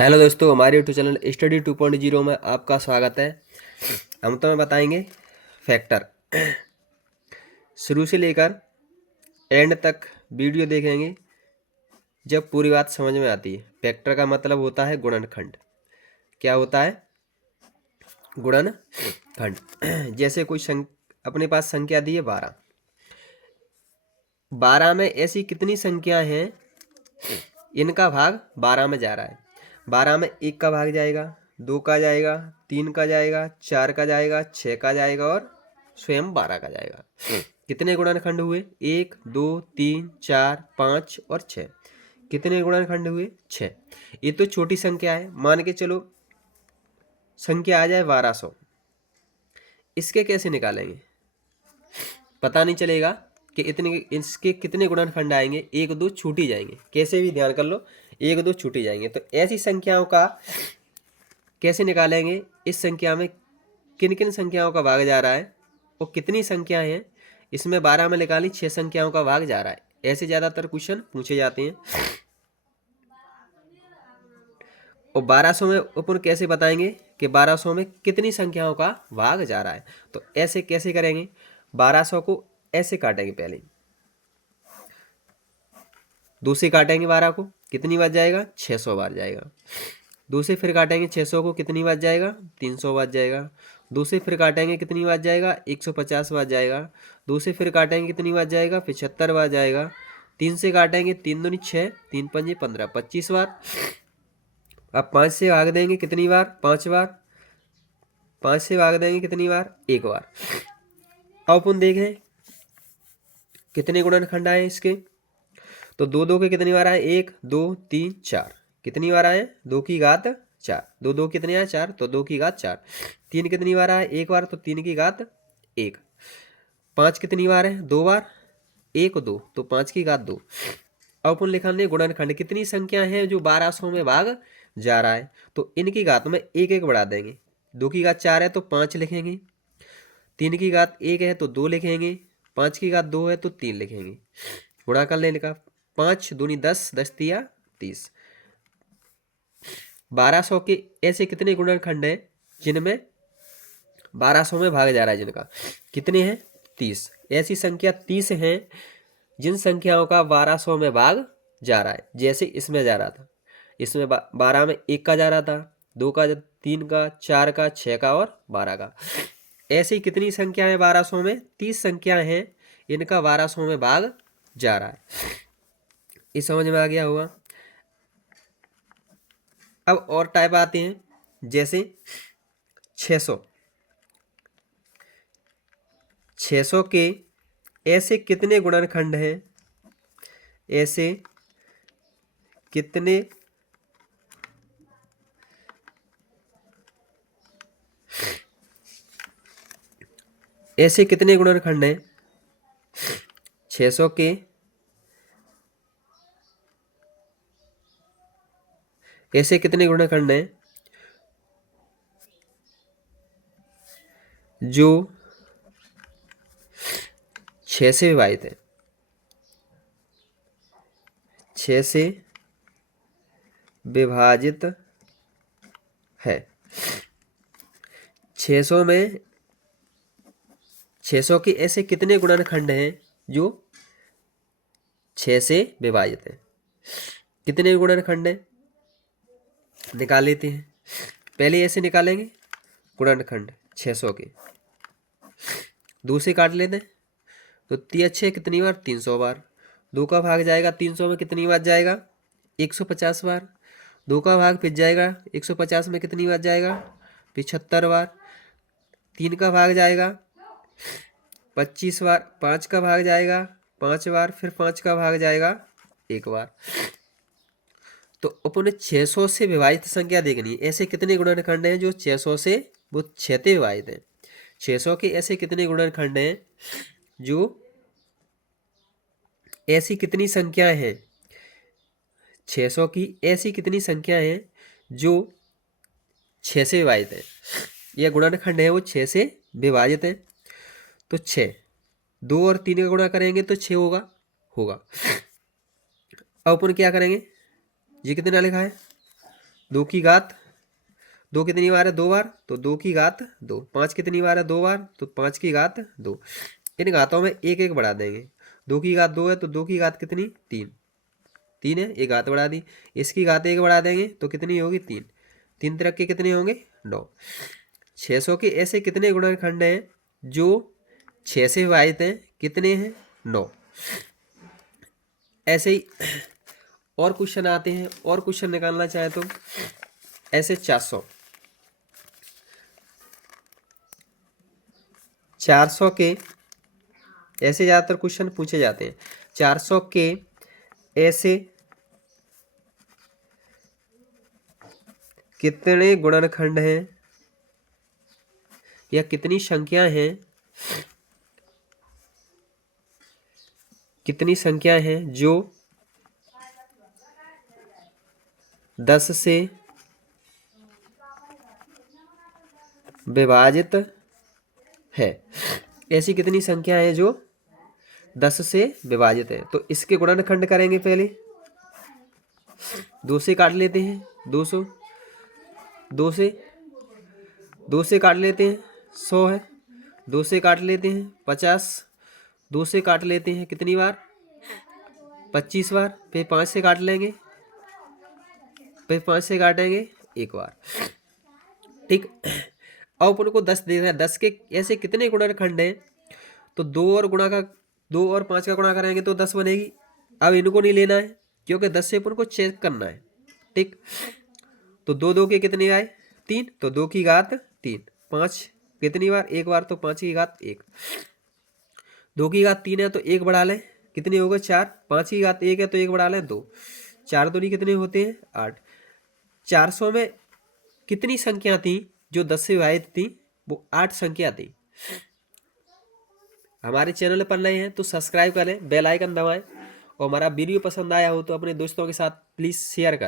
Hello दोस्तों, हमारे YouTube channel study 2.0 में आपका स्वागत है। हम तुम्हें बताएंगे फैक्टर। शुरू से लेकर एंड तक वीडियो देखेंगे जब पूरी बात समझ में आती है। फैक्टर का मतलब होता है गुणनखंड। क्या होता है? गुणनखंड। जैसे कोई अपने पास संख्या दी है 12। 12 में ऐसी कितनी संख्या हैं इनका भाग 12 में जा रहा है। 12 में 1 का भाग जाएगा, 2 का जाएगा, 3 का जाएगा, 4 का जाएगा, 6 का जाएगा और स्वयं 12 का जाएगा। कितने गुणनखंड हुए? 1, 2, 3, 4, 5 और 6। कितने गुणनखंड हुए? 6। ये तो छोटी संख्या है, मान के चलो संख्या आ जाए 1200। इसके कैसे निकालेंगे? पता नहीं चलेगा कि इतने इसके कितने गुणनखंड आएंगे। 1, 2 छूट ही जाएंगे, कैसे भी ध्यान कर लो, 1, 2 छूट ही जाएंगे। तो ऐसी संख्याओं का कैसे निकालेंगे? इस संख्या में किन किन संख्याओं का भाग जा रहा है और कितनी संख्या है। इसमें 12 में निकाली 6 संख्याओं का भाग जा रहा है। ऐसे ज़्यादातर क्वेश्चन पूछे जाते हैं। और 1200 में अपन कैसे बताएंगे कि 1200 में कितनी संख्याओं का भाग जा रहा है। तो ऐसे कैसे करेंगे? 1200 को ऐसे काटेंगे, पहले 2 से काटेंगे 12 को, कितनी बार जाएगा? 600 बार जाएगा। 2 से फिर काटेंगे 600 को, कितनी बार जाएगा? 300 बार जाएगा। 2 से फिर काटेंगे, कितनी बार जाएगा? 150 बार जाएगा। 2 से फिर काटेंगे, कितनी बार जाएगा? 75 बार जाएगा। 3 से काटेंगे, 3 दूनी 6, 3 पंजे 15, 25 बार। अब 5 से भाग देंगे, कितनी बार? 5 बार। 5 से भाग देंगे, कितनी बार? 1 बार। अब अपन देखें कितने गुणनखंड आए इसके। तो 2 2 के कितनी बार आए? 1, 2, 3, 4। कितनी बार आए? 2 की घात 4। 2 2 कितने आए? 4, तो 2 की घात 4। 3 कितनी बार आए? 1 बार, तो 3 की घात 1। 5 कितनी बार है? 2 बार। 1 2, तो 5 की घात 2। अब अपन लिखेंगे गुणनखंड। कितनी संख्या है जो 1200 में भाग जा रहा है, तो इनकी घात में 1 1 बढ़ा देंगे। 2 की घात 4 है तो 5 लिखेंगे। 3 की घात 1 है तो 2 लिखेंगे। 5 की घात 2 है तो 3 लिखेंगे। गुणा कर लेने का, 5 दूनी 10, 10 तिया 30। 1200 के ऐसे कितने गुणनखंड हैं जिनमें 1200 में भाग जा रहा है? जिनका कितने हैं? 30। ऐसी संख्या 30 हैं जिन संख्याओं का 1200 में भाग जा रहा है। जैसे इसमें जा रहा था, इसमें 12 में 1 का जा रहा था, 2 का, 3 का, 4 का, 6 का और 12 का। ऐसी कितनी संख्या है 1200 में? 30 संख्या हैं इनका 1200 में भाग जा रहा है। इस समझ में आ गया होगा। अब और टाइप आते हैं, जैसे 600। 600 के ऐसे कितने गुणनखंड हैं? ऐसे कितने ऐसे कितने गुणनखंड हैं 600 के? ऐसे कितने गुणनखंड हैं जो 6 से विभाजित है? 6 से विभाजित है। 600 में 600 के ऐसे कितने गुणनखंड हैं जो 6 से विभाजित है? कितने गुणनखंड हैं निकाल लेते हैं। पहले ऐसे निकालेंगे गुणनखंड 600 के, 2 से काट लेते हैं तो 3 अच्छे कितनी बार? 300 बार। 2 का भाग जाएगा 300 में, कितनी बार जाएगा? 150 बार। 2 का भाग फिर जाएगा 150 में, कितनी बार जाएगा? 75 बार। 3 का भाग जाएगा 25 बार। 5 का भाग जाएगा 5 बार। फिर 5 का भाग जाएगा 1 बार। तो अपन 600 से विभाजित संख्या देखनी है। ऐसे कितने गुणनखंड हैं जो 600 से वो 6 से विभाजित हैं? 600 के ऐसे कितने गुणनखंड हैं जो ऐसी कितनी संख्याएं हैं? 600 की ऐसी कितनी संख्याएं हैं जो 6 से विभाजित है? यह गुणनखंड है वो 6 से विभाजित है। तो 6, 2 और 3 का गुणा करेंगे तो 6 होगा। अब अपन क्या करेंगे? ये कितना लिखा है? 2 की घात 2 कितनी बार है? 2 बार, तो 2 की घात 2। 5 कितनी बार है? 2 बार, तो 5 की घात 2। इन घातों में एक एक बढ़ा देंगे। 2 की घात 2 है तो 2 की घात कितनी? 3। 3 है, एक घात बढ़ा दी। इसकी घात एक बढ़ा देंगे तो कितनी होगी? 3। 3 तरह के कितने होंगे? 9। 600 के ऐसे कितने गुणनखंड हैं जो 6 से विभाजित हैं? कितने हैं? 9। ऐसे ही और क्वेश्चन आते हैं, और क्वेश्चन निकालना चाहे तो ऐसे 400 के ऐसे ज़्यादातर क्वेश्चन पूछे जाते हैं। 400 के ऐसे कितने गुणनखंड हैं या कितनी संख्या हैं, कितनी संख्या हैं जो 10 से विभाजित है? ऐसी कितनी संख्या है जो 10 से विभाजित है? तो इसके गुणनखंड करेंगे पहले। 2 से काट लेते हैं 200, 2 से काट लेते हैं 100 है, 2 से काट लेते हैं 50, 2 से काट लेते हैं कितनी बार? 25 बार। फिर 5 से काट लेंगे, फिर 5 से काटेंगे एक बार। ठीक। अब अपन को 10 दे रहा है, 10 के ऐसे कितने गुणनखंड हैं? तो 2 और 5 का गुणा करेंगे तो 10 बनेगी। अब इनको नहीं लेना है क्योंकि 10 से अपन को चेक करना है। ठीक। तो 2 के कितने आए? 3, तो 2 की घात 3। 5 कितनी बार? एक बार, तो 5 की घात 1। 2 की घात 3 है तो 1 बढ़ा लें, कितने हो गए? 4। 5 की घात 1 है तो 1 बढ़ा लें 2। 4 दूनी कितने होते हैं? 8। 400 में कितनी संख्या थी जो 10 से विभाजित थी? वो 8 संख्या थी। हमारे चैनल पर नए हैं तो सब्सक्राइब करें, बेल आइकन दबाएं, और हमारा वीडियो पसंद आया हो तो अपने दोस्तों के साथ प्लीज़ शेयर करें।